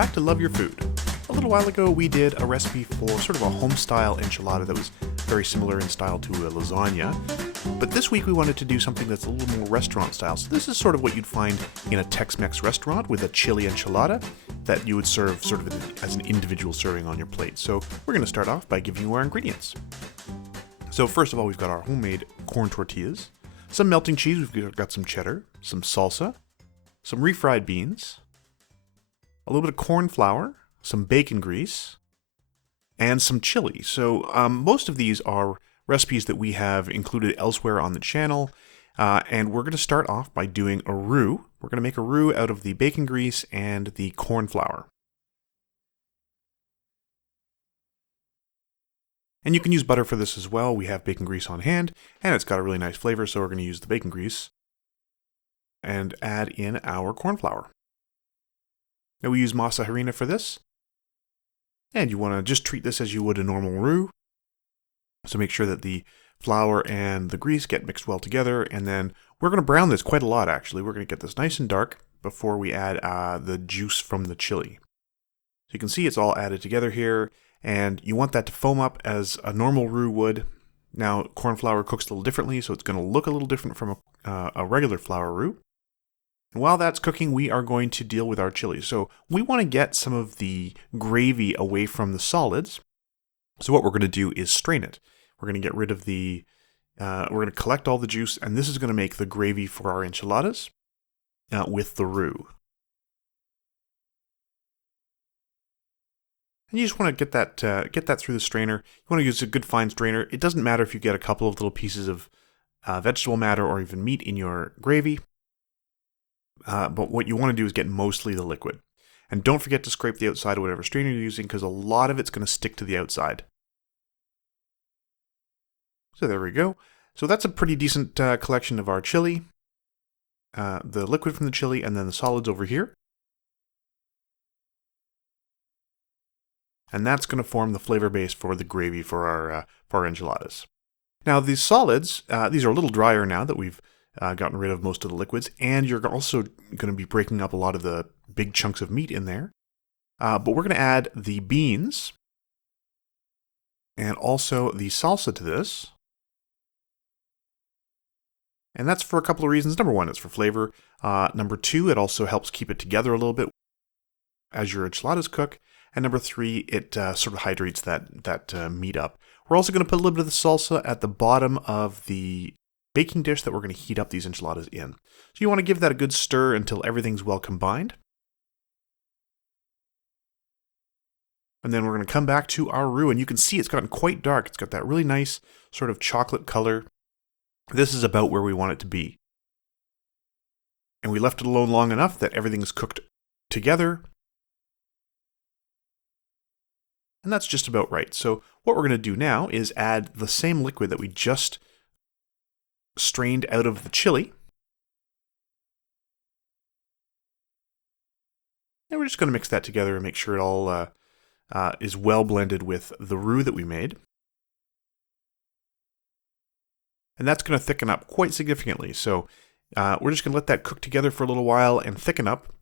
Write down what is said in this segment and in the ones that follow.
back to Love Your Food. A little while ago we did a recipe for sort of a home-style enchilada that was very similar in style to a lasagna. But this week we wanted to do something that's a little more restaurant style. So this is sort of what you'd find in a Tex-Mex restaurant with a chili enchilada that you would serve sort of as an individual serving on your plate. So we're going to start off by giving you our ingredients. So first of all, we've got our homemade corn tortillas, some melting cheese, we've got some cheddar, some salsa, some refried beans, a little bit of corn flour, some bacon grease, and some chili. So most of these are recipes that we have included elsewhere on the channel, and we're going to start off by doing a roux. We're going to make a roux out of the bacon grease and the corn flour. And you can use butter for this as well. We have bacon grease on hand, and it's got a really nice flavor, so we're going to use the bacon grease and add in our corn flour. Now we use masa harina for this, and you want to just treat this as you would a normal roux. So make sure that the flour and the grease get mixed well together, and then we're going to brown this quite a lot actually. We're going to get this nice and dark before we add the juice from the chili. So you can see it's all added together here, and you want that to foam up as a normal roux would. Now corn flour cooks a little differently, so it's going to look a little different from a regular flour roux. And while that's cooking, we are going to deal with our chili. So we want to get some of the gravy away from the solids. So what we're going to do is strain it. We're going to get rid of we're going to collect all the juice, and this is going to make the gravy for our enchiladas with the roux. And you just want to get that through the strainer. You want to use a good fine strainer. It doesn't matter if you get a couple of little pieces of vegetable matter or even meat in your gravy. But what you want to do is get mostly the liquid. And don't forget to scrape the outside of whatever strainer you're using, because a lot of it's going to stick to the outside. So there we go. So that's a pretty decent collection of our chili. The liquid from the chili and then the solids over here. And that's going to form the flavor base for the gravy for our enchiladas. Now these solids, these are a little drier now that we've gotten rid of most of the liquids, and you're also going to be breaking up a lot of the big chunks of meat in there. But we're going to add the beans and also the salsa to this. And that's for a couple of reasons. Number one, it's for flavor. Number two, it also helps keep it together a little bit as your enchiladas cook. And number three, it sort of hydrates that meat up. We're also going to put a little bit of the salsa at the bottom of the baking dish that we're going to heat up these enchiladas in. So you want to give that a good stir until everything's well combined. And then we're going to come back to our roux, and you can see it's gotten quite dark. It's got that really nice sort of chocolate color. This is about where we want it to be. And we left it alone long enough that everything's cooked together. And that's just about right. So what we're going to do now is add the same liquid that we just strained out of the chili. And we're just going to mix that together and make sure it all is well blended with the roux that we made. And that's going to thicken up quite significantly. So we're just going to let that cook together for a little while and thicken up.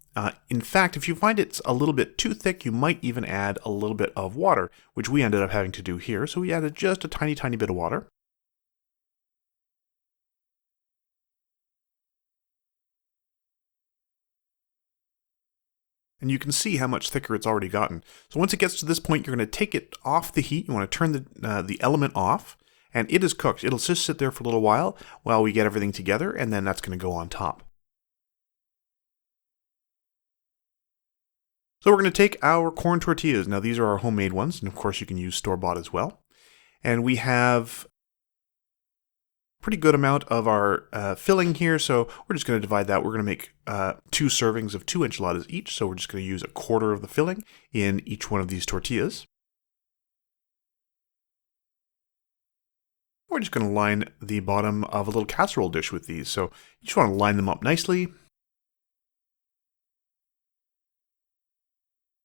In fact, if you find it's a little bit too thick, you might even add a little bit of water, which we ended up having to do here. So we added just a tiny, tiny bit of water. And you can see how much thicker it's already gotten. So once it gets to this point, you're going to take it off the heat. You want to turn the element off, and it is cooked. It'll just sit there for a little while we get everything together, and then that's going to go on top. So we're going to take our corn tortillas. Now these are our homemade ones, and of course you can use store-bought as well. And we have pretty good amount of our filling here, so we're just going to divide that. We're going to make 2 servings of 2 enchiladas each, so we're just going to use a quarter of the filling in each one of these tortillas. We're just going to line the bottom of a little casserole dish with these, so you just want to line them up nicely.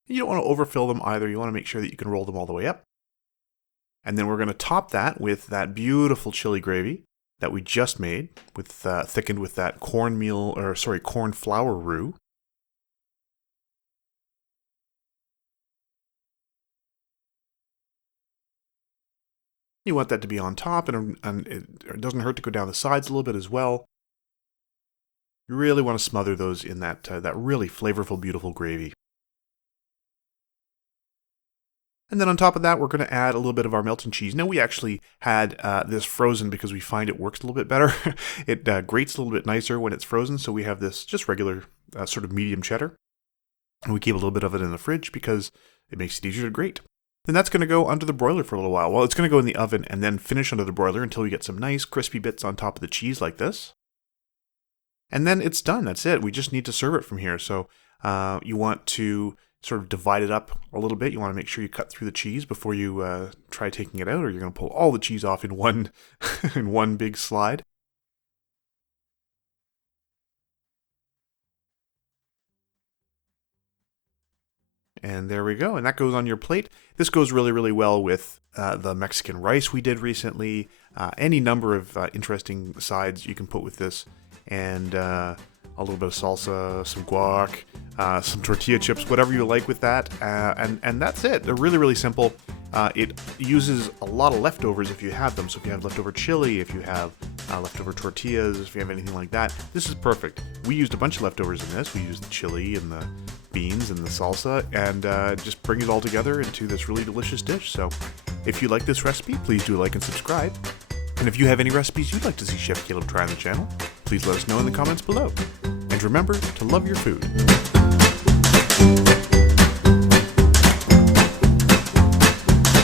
You don't want to overfill them either. You want to make sure that you can roll them all the way up. And then we're going to top that with that beautiful chili gravy that we just made, with thickened with that corn flour roux. You want that to be on top, and it doesn't hurt to go down the sides a little bit as well. You really want to smother those in that really flavorful, beautiful gravy. And then on top of that, we're going to add a little bit of our melting cheese. Now, we actually had this frozen because we find it works a little bit better. It grates a little bit nicer when it's frozen, so we have this just regular sort of medium cheddar. And we keep a little bit of it in the fridge because it makes it easier to grate. Then that's going to go under the broiler for a little while. Well, it's going to go in the oven and then finish under the broiler until we get some nice crispy bits on top of the cheese like this. And then it's done. That's it. We just need to serve it from here. So you want to sort of divide it up a little bit. You want to make sure you cut through the cheese before you try taking it out, or you're going to pull all the cheese off in one in one big slide. And there we go. And that goes on your plate. This goes really, really well with the Mexican rice we did recently. Any number of interesting sides you can put with this. And a little bit of salsa, some guac, some tortilla chips, whatever you like with that. And that's it. They're really, really simple. It uses a lot of leftovers if you have them. So if you have leftover chili, if you have leftover tortillas, if you have anything like that, this is perfect. We used a bunch of leftovers in this. We used the chili and the beans and the salsa, and just bring it all together into this really delicious dish. So if you like this recipe, please do like and subscribe. And if you have any recipes you'd like to see Chef Caleb try on the channel, please let us know in the comments below. And remember to love your food.